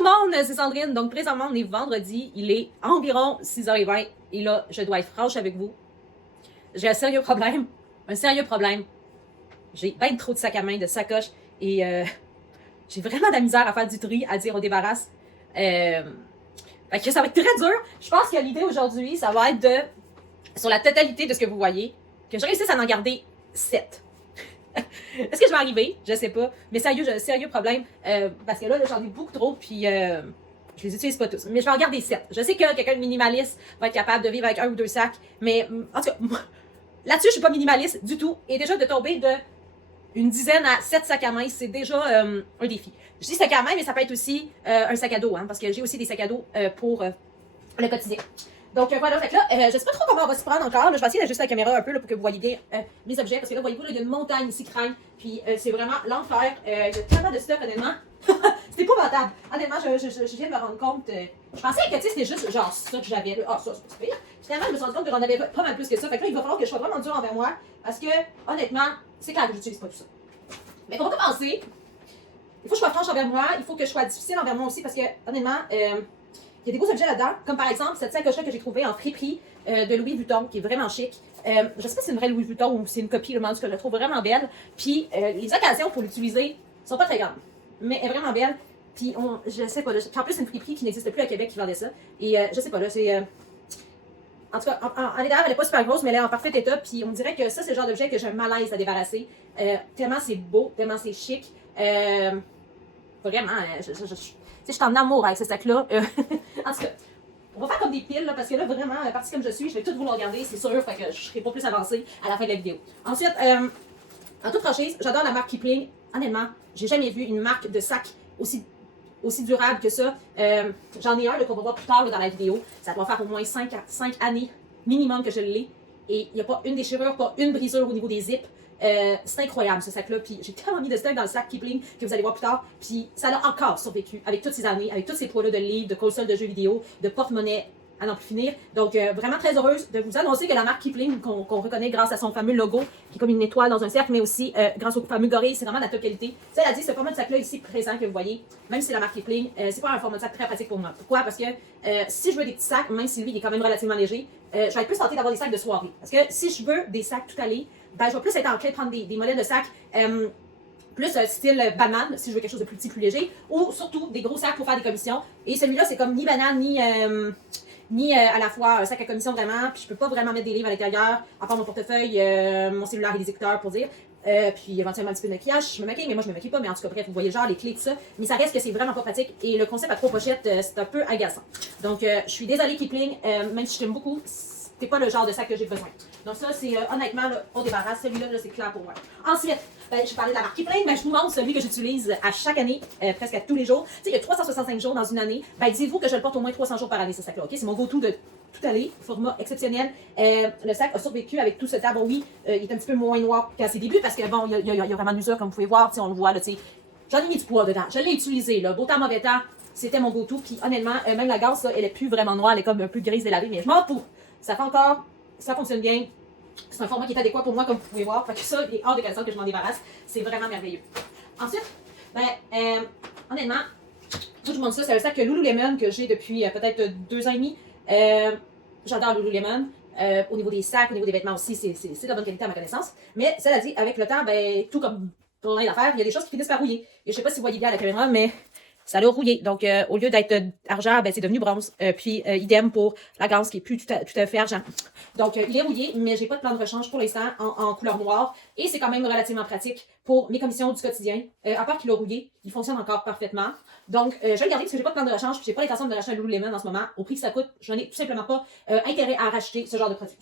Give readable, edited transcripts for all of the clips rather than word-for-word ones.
tout le monde, c'est Sandrine. Donc, présentement, on est vendredi. Il est environ 6h20. Et là, je dois être franche avec vous. J'ai un sérieux problème. Un sérieux problème. J'ai bien trop de sacs à main, de sacoches. Et j'ai vraiment de la misère à faire du tri, à dire on débarrasse. Fait que ça va être très dur. Je pense que l'idée aujourd'hui, ça va être de, sur la totalité de ce que vous voyez, que je réussisse à en garder 7. Est-ce que je vais arriver? Je sais pas. Mais sérieux, j'ai un sérieux problème. Parce que là j'en ai beaucoup trop, puis je les utilise pas tous. Mais je vais en garder 7. Je sais que quelqu'un de minimaliste va être capable de vivre avec 1 ou 2 sacs. Mais en tout cas, là-dessus, je suis pas minimaliste du tout. Et déjà, de tomber de une dizaine à 7 sacs à main, c'est déjà un défi. Je dis sac à main, mais ça peut être aussi un sac à dos, hein, parce que j'ai aussi des sacs à dos pour le quotidien. Donc voilà, fait que là, je sais pas trop comment on va s'y prendre encore. Là, je vais essayer d'ajuster la caméra un peu là, pour que vous voyez bien mes objets. Parce que là, voyez-vous, il y a une montagne ici qui traîne. Puis c'est vraiment l'enfer. Il y a tellement de stuff, honnêtement. C'est épouvantable. Honnêtement, je viens de me rendre compte. Je pensais que c'était juste genre ça que j'avais. Ah, ça, c'est pas pire. Finalement, je me suis rendu compte que j'en avais pas mal plus que ça. Fait que là, il va falloir que je sois vraiment dur envers moi. Parce que, honnêtement, c'est clair que j'utilise pas tout ça. Mais pour commencer, il faut que je sois franche envers moi. Il faut que je sois difficile envers moi aussi. Parce que, honnêtement, il y a des beaux objets là-dedans, comme par exemple cette sacoche-là que j'ai trouvée en friperie de Louis Vuitton, qui est vraiment chic. Je sais pas si c'est une vraie Louis Vuitton ou si c'est une copie, mais en tout cas, je la trouve vraiment belle. Puis les occasions pour l'utiliser sont pas très grandes, mais elle est vraiment belle. Puis je sais pas, puis en plus c'est une friperie qui n'existe plus à Québec qui vendait ça. Et je sais pas, là, c'est... en tout cas, en l'intérieur, elle est pas super grosse, mais elle est en parfait état. Puis on dirait que ça, c'est le genre d'objet que j'ai un malaise à débarrasser. Tellement c'est beau, tellement c'est chic. Vraiment, je suis en amour avec ce sac-là. En tout cas, on va faire comme des piles, là, parce que là, vraiment, partie comme je suis, je vais tout vouloir garder, c'est sûr, fait que je serai pas plus avancée à la fin de la vidéo. Ensuite, en toute franchise, j'adore la marque Kipling. Honnêtement, j'ai jamais vu une marque de sac aussi durable que ça. J'en ai un qu'on va voir plus tard là, dans la vidéo. Ça doit faire au moins 5 années minimum que je l'ai. Et il n'y a pas une déchirure, pas une brisure au niveau des zips. C'est incroyable ce sac-là. Puis j'ai tellement mis de stock dans le sac Kipling que vous allez voir plus tard. Puis ça a encore survécu avec toutes ces années, avec tous ces poids-là de livres, de consoles de jeux vidéo, de porte-monnaie à n'en plus finir. Donc vraiment très heureuse de vous annoncer que la marque Kipling, qu'on reconnaît grâce à son fameux logo, qui est comme une étoile dans un cercle, mais aussi grâce au fameux gorille, c'est vraiment de la top qualité. Cela dit, ce format de sac-là ici présent que vous voyez, même si c'est la marque Kipling, c'est pas un format de sac très pratique pour moi. Pourquoi? Parce que si je veux des petits sacs, même si lui il est quand même relativement léger, je vais être plus tentée d'avoir des sacs de soirée. Parce que si je veux des sacs tout allés, ben, je vais plus être enclin de prendre des modèles de sacs plus style banane, si je veux quelque chose de plus petit, plus léger, ou surtout des gros sacs pour faire des commissions. Et celui-là, c'est comme ni banane, ni à la fois un sac à commission vraiment, puis je peux pas vraiment mettre des livres à l'intérieur, à part mon portefeuille, mon cellulaire et les écouteurs pour dire. Puis éventuellement un petit peu de maquillage, je me maquille, mais moi je me maquille pas, mais en tout cas bref, vous voyez genre les clés, tout ça. Mais ça reste que c'est vraiment pas pratique et le concept à 3 pochettes, c'est un peu agaçant. Donc je suis désolée Kipling, même si je t'aime beaucoup, c'est pas le genre de sac que j'ai besoin. Donc ça c'est honnêtement, là, on débarrasse, celui-là là, c'est clair pour moi. Ensuite, je parlais de la marque Kipling, mais je vous montre celui que j'utilise à chaque année, presque à tous les jours. Tu sais, il y a 365 jours dans une année. Dites-vous que je le porte au moins 300 jours par année, ce sac-là. Ok, c'est mon go-to de tout aller, format exceptionnel. Le sac a survécu avec tout ce temps. Bon, oui, il est un petit peu moins noir qu'à ses débuts parce que bon, il y a vraiment d'usure, comme vous pouvez voir. On le voit, là, tu sais. J'en ai mis du poids dedans. Je l'ai utilisé, là. Beau temps, mauvais temps, c'était mon go-to. Puis honnêtement, même la gaze, là, elle est plus vraiment noire, elle est comme un peu grise délavée, mais je m'en fous. Ça fait encore, ça fonctionne bien. C'est un format qui est adéquat pour moi, comme vous pouvez voir. Fait que ça, il est hors de question que je m'en débarrasse. C'est vraiment merveilleux. Ensuite, honnêtement, je vous montre ça. C'est un sac Lululemon que j'ai depuis peut-être 2 ans et demi. J'adore Lululemon. Au niveau des sacs, au niveau des vêtements aussi, c'est de la bonne qualité à ma connaissance. Mais cela dit, avec le temps, tout comme plein d'affaires, il y a des choses qui finissent par rouiller. Et je sais pas si vous voyez bien à la caméra, mais ça l'a rouillé. Donc, au lieu d'être argent, c'est devenu bronze. Puis, idem pour la gaze qui est plus tout à fait argent. Donc, il est rouillé, mais j'ai pas de plan de rechange pour l'instant en couleur noire. Et c'est quand même relativement pratique pour mes commissions du quotidien. À part qu'il a rouillé, il fonctionne encore parfaitement. Donc, je vais le garder parce que j'ai pas de plan de rechange. Puis, j'ai pas l'intention de racheter un Lululemon en ce moment. Au prix que ça coûte, je n'ai tout simplement pas intérêt à racheter ce genre de produit.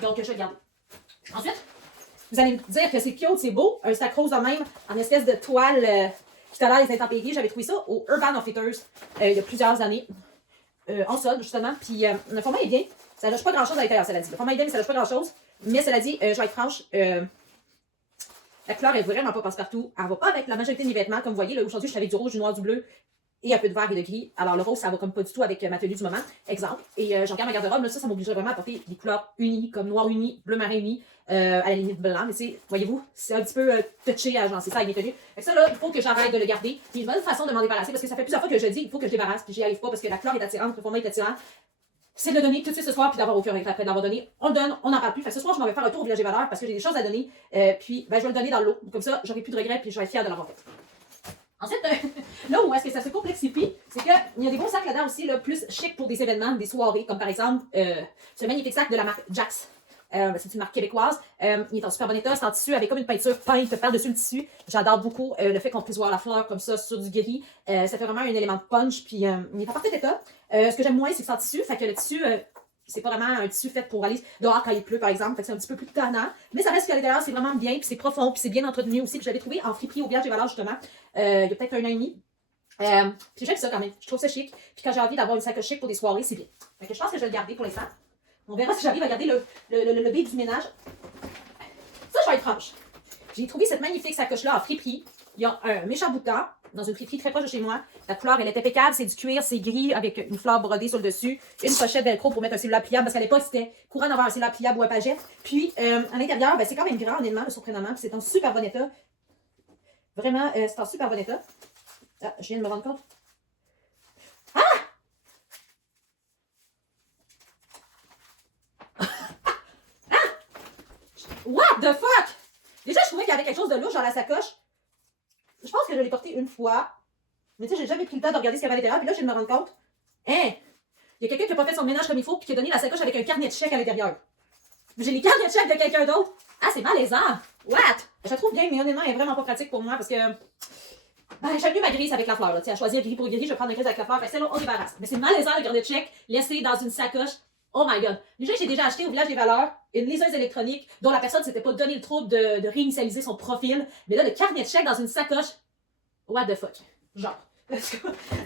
Donc, je vais le garder. Ensuite, vous allez me dire que c'est cute, c'est beau. Un sac rose de même, en espèce de toile... qui tolère les intempéries. J'avais trouvé ça au Urban Outfitters il y a plusieurs années. En solde, justement. Puis le format est bien. Ça loge pas grand-chose à l'intérieur, cela dit. Le format est bien, mais ça loge pas grand-chose. Mais cela dit, je vais être franche, la couleur est vraiment pas passe-partout. Elle va pas avec la majorité de mes vêtements. Comme vous voyez, là, aujourd'hui, je suis avec du rouge, du noir, du bleu et un peu de vert et de gris. Alors, le rose, ça va comme pas du tout avec ma tenue du moment. Exemple. Et je regarde ma garde-robe, là, ça m'obligerait vraiment à porter des couleurs unies, comme noir uni, bleu marin uni, à la limite blanc. Mais c'est, voyez-vous, c'est un petit peu touché à agencer ça avec mes tenues. Fait que ça, là, il faut que j'arrête de le garder. Puis une bonne façon de m'en débarrasser, parce que ça fait plusieurs fois que je dis, il faut que je débarrasse, puis j'y arrive pas parce que la couleur est attirante, le format est attirant. C'est de le donner tout de suite ce soir, puis d'avoir aucun regret après de l'avoir donné. On le donne, on n'en parle plus. Fait que ce soir, je m'en vais faire un tour au village des valeurs parce que j'ai des choses à donner. Puis, ben, je vais le donner dans l'eau. Comme ça, j'aurai plus de regrets, puis je vais être fière de l'avoir fait. Ensuite, là où est-ce que ça se complexifie, c'est qu'il y a des beaux sacs là-dedans aussi, là, plus chic pour des événements, des soirées, comme par exemple ce magnifique sac de la marque Jax. C'est une marque québécoise. Il est en super bon état. C'est en tissu avec comme une peinture peinte par-dessus le tissu. J'adore beaucoup le fait qu'on puisse voir la fleur comme ça sur du gris. Ça fait vraiment un élément de punch. Puis il est en parfait état. Ce que j'aime moins, c'est que c'est en tissu. Fait que le tissu, c'est pas vraiment un tissu fait pour aller dehors quand il pleut, par exemple. Fait que c'est un petit peu plus tannant. Mais ça reste qu'à l'intérieur, c'est vraiment bien. Puis c'est profond. Puis c'est bien entretenu aussi. Puis je l'avais trouvé en friperie au Village des Valeurs, justement. Il y a peut-être 1 an et demi. Puis j'aime ça quand même. Je trouve ça chic. Puis quand j'ai envie d'avoir une sacoche chic pour des soirées, c'est bien. Fait que je pense que je vais le garder pour l'instant. On verra si j'arrive à garder le bébé du ménage. Ça, je vais être franche. J'ai trouvé cette magnifique sacoche-là en friperie. Il y a un méchant bout de temps, dans une friperie très proche de chez moi. La couleur, elle est impeccable. C'est du cuir, c'est gris avec une fleur brodée sur le dessus. Une pochette velcro pour mettre un cellulaire pliable parce qu'à l'époque, c'était courant d'avoir un cellulaire pliable ou un pagette. Puis, à l'intérieur, ben, c'est quand même grand, honnêtement, surprenamment. Puis c'est en super bon état. Vraiment, c'est en super bon état. Ah, je viens de me rendre compte. What the fuck? Déjà, je trouvais qu'il y avait quelque chose de louche dans la sacoche. Je pense que je l'ai porté une fois. Mais tu sais, j'ai jamais pris le temps de regarder ce qu'il y avait à l'intérieur. Puis là, je viens de me rendre compte. Hein? Il y a quelqu'un qui n'a pas fait son ménage comme il faut puis qui a donné la sacoche avec un carnet de chèques à l'intérieur. J'ai les carnets de chèques de quelqu'un d'autre. Ah, c'est malaisant. What? Je la trouve bien, mais honnêtement, elle est vraiment pas pratique pour moi parce que. Ben, j'aime mieux ma grise avec la fleur. Là. À choisir gris pour gris, je vais prendre la grise avec la fleur. Fait que celle-là, on débarrasse. Mais c'est malaisant le carnet de chèques laissé dans une sacoche. Oh my god. Déjà, j'ai déjà acheté au Village des Valeurs une liseuse électronique dont la personne s'était pas donné le trouble de réinitialiser son profil. Mais là, le carnet de chèques dans une sacoche. What the fuck? Genre.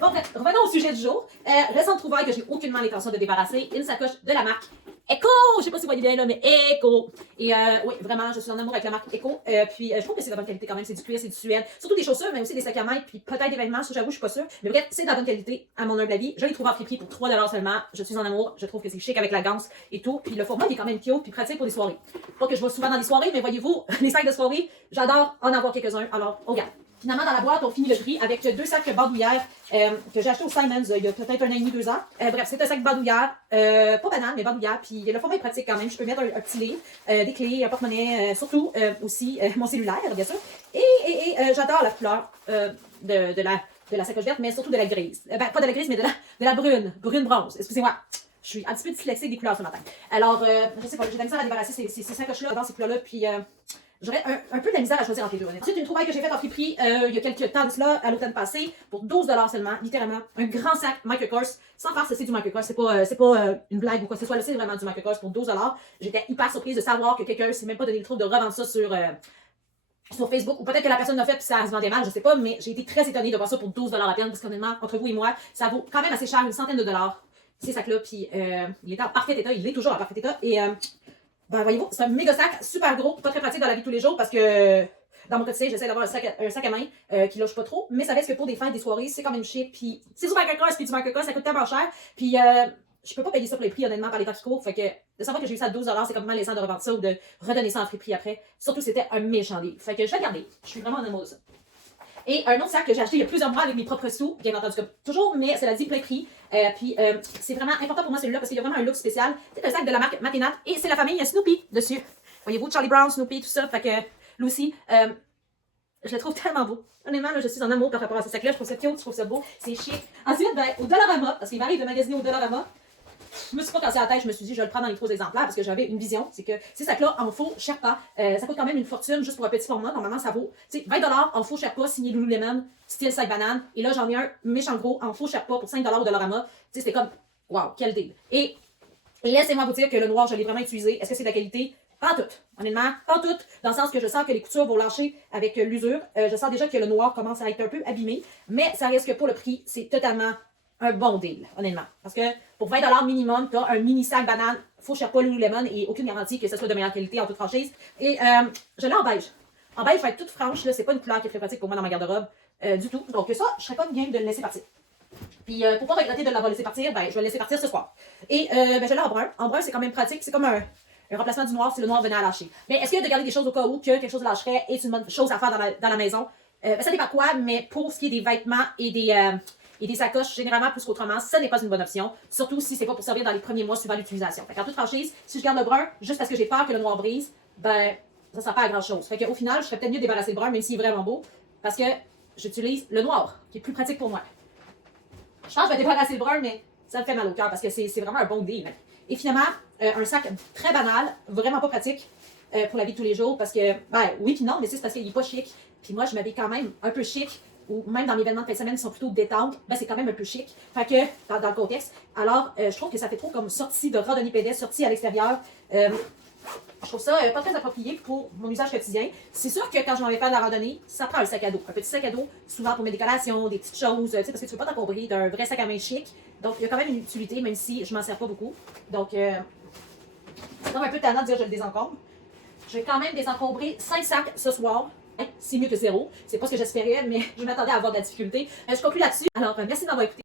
Bon, bref, revenons au sujet du jour. Récente trouvaille que j'ai aucunement l'intention de débarrasser. Une sacoche de la marque Echo. Je sais pas si vous voyez bien là, mais Echo. Et oui, vraiment, je suis en amour avec la marque Echo. Puis je trouve que c'est de bonne qualité quand même. C'est du cuir, c'est du suède. Surtout des chaussures, mais aussi des sacs à main. Puis peut-être des vêtements, ça j'avoue, je suis pas sûre. Mais bref, c'est de la bonne qualité, à mon humble avis. Je l'ai trouvé en friperie pour 3$ seulement. Je suis en amour. Je trouve que c'est chic avec la ganse et tout. Puis le format il est quand même cute, puis pratique pour des soirées. Pas que je vais souvent dans des soirées, mais voyez-vous, les sacs de soirée, j'adore en avoir quelques-uns. Alors, on regarde. Finalement, dans la boîte, on finit le prix avec 2 sacs bandoulières que j'ai acheté au Simons il y a peut-être 1 an et demi, 2 ans. Bref, c'est un sac bandoulière, pas banane, mais bandoulière. Puis le format est pratique quand même. Je peux mettre un petit livre, des clés, un porte-monnaie, surtout aussi mon cellulaire, bien sûr. Et j'adore la couleur de la sacoche verte, mais surtout de la grise. Pas de la grise, mais de la brune bronze. Excusez-moi. Je suis un petit peu dyslexique des couleurs ce matin. Alors, je sais pas, j'ai de la misère à débarrasser ces sacoches-là dans ces couleurs-là. Puis, j'aurais un peu de la misère à choisir entre les deux. Ensuite, une trouvaille que j'ai faite en friperie il y a quelques temps de cela, à l'automne passé, pour 12$ seulement, littéralement. Un grand sac Michael Kors. Sans faire c'est du Michael Kors. C'est pas une blague ou quoi que ce soit. C'est vraiment du Michael Kors pour 12$. J'étais hyper surprise de savoir que quelqu'un s'est même pas donné le trouble de revendre ça sur Facebook, ou peut-être que la personne l'a fait puis ça se vendait mal, je sais pas, mais j'ai été très étonnée de voir ça pour 12$ à peine, parce qu'honnêtement, entre vous et moi, ça vaut quand même assez cher, une centaine de dollars, ces sacs-là, puis il est en parfait état, il est toujours en parfait état, et ben voyez-vous, c'est un méga sac, super gros, pas très pratique dans la vie de tous les jours, parce que dans mon quotidien, j'essaie d'avoir un sac à main qui loge pas trop, mais ça reste que pour des fêtes, des soirées, c'est quand même chic, puis c'est du Michael Kors, puis du Michael Kors, ça coûte tellement cher, puis je peux pas payer ça pour les prix, honnêtement, par les temps qui courent. Fait que de savoir que j'ai eu ça à 12$, c'est comme malaisant de revendre ça ou de redonner ça en friperie après. Surtout, c'était un méchant livre. Fait que je vais le garder. Je suis vraiment en amour de ça. Et un autre sac que j'ai acheté il y a plusieurs mois avec mes propres sous, bien entendu, comme toujours, mais cela dit plein prix. Puis c'est vraiment important pour moi celui-là parce qu'il y a vraiment un look spécial. C'est un sac de la marque Maténat et c'est la famille Snoopy dessus. Voyez-vous, Charlie Brown, Snoopy, tout ça. Fait que Lucy, je le trouve tellement beau. Honnêtement, là, je suis en amour par rapport à ce sac-là. Je trouve ça cute, je trouve ça beau, c'est chic. Ensuite, ben, au Dollarama, parce qu'il m'arrive de magasiner au Dollarama, je me suis pas cassé la tête, je me suis dit, je vais le prendre dans les 3 exemplaires parce que j'avais une vision. C'est que ces sacs-là en faux Sherpa, ça coûte quand même une fortune juste pour un petit format. Normalement, ça vaut 20$ en faux Sherpa signé Lululemon, style sac banane. Et là, j'en ai un méchant gros en faux Sherpa pour 5$ au Dollarama. C'était comme, wow, quel deal. Et laissez-moi vous dire que le noir, je l'ai vraiment utilisé. Est-ce que c'est de la qualité? Pas tout. Honnêtement, pas tout. Dans le sens que je sens que les coutures vont lâcher avec l'usure. Je sens déjà que le noir commence à être un peu abîmé. Mais ça reste que pour le prix, c'est totalement un bon deal, honnêtement. Parce que pour 20$ minimum, tu as un mini sac banane, faux Sherpa Lululemon et aucune garantie que ce soit de meilleure qualité en toute franchise. Et je l'ai en beige. En beige, je vais être toute franche, là, c'est pas une couleur qui est très pratique pour moi dans ma garde-robe du tout. Donc ça, je serais pas game de le laisser partir. Puis pour pas regretter de l'avoir laissé partir, ben je vais le laisser partir ce soir. Et ben, je l'ai en brun. En brun, c'est quand même pratique. C'est comme un remplacement du noir si le noir venait à lâcher. Mais est-ce que de garder des choses au cas où que quelque chose lâcherait est une bonne chose à faire dans la maison? Ben, ça dépend quoi, mais pour ce qui est des vêtements et des sacoches, généralement plus qu'autrement, ce n'est pas une bonne option. Surtout si c'est pas pour servir dans les premiers mois suivant l'utilisation. Fait qu'en toute franchise, si je garde le brun juste parce que j'ai peur que le noir brise, ben ça ne sert pas à grand chose. Fait qu'au final, je serais peut-être mieux de débarrasser le brun, même s'il est vraiment beau, parce que j'utilise le noir, qui est plus pratique pour moi. Je pense que je vais débarrasser le brun, mais ça me fait mal au cœur parce que c'est vraiment un bon deal. Et finalement, un sac très banal, vraiment pas pratique pour la vie de tous les jours parce que, ben oui puis non, mais c'est parce qu'il est pas chic. Puis moi, je m'habille quand même un peu chic, ou même dans mes événements de fin de semaine qui sont plutôt détente, ben c'est quand même un peu chic. Fait que, dans le contexte, alors je trouve que ça fait trop comme sortie de randonnée pédestre, sortie à l'extérieur. Je trouve ça pas très approprié pour mon usage quotidien. C'est sûr que quand je m'en vais faire de la randonnée, ça prend un sac à dos. Un petit sac à dos, souvent pour mes décorations, des petites choses, parce que tu veux pas t'encombrer d'un vrai sac à main chic. Donc, il y a quand même une utilité, même si je m'en sers pas beaucoup. Donc, c'est comme un peu tannant de dire je le désencombre. Je vais quand même désencombrer 5 sacs ce soir. C'est mieux que 0. C'est pas ce que j'espérais, mais je m'attendais à avoir de la difficulté. Je conclue là-dessus. Alors, merci de m'avoir écouté.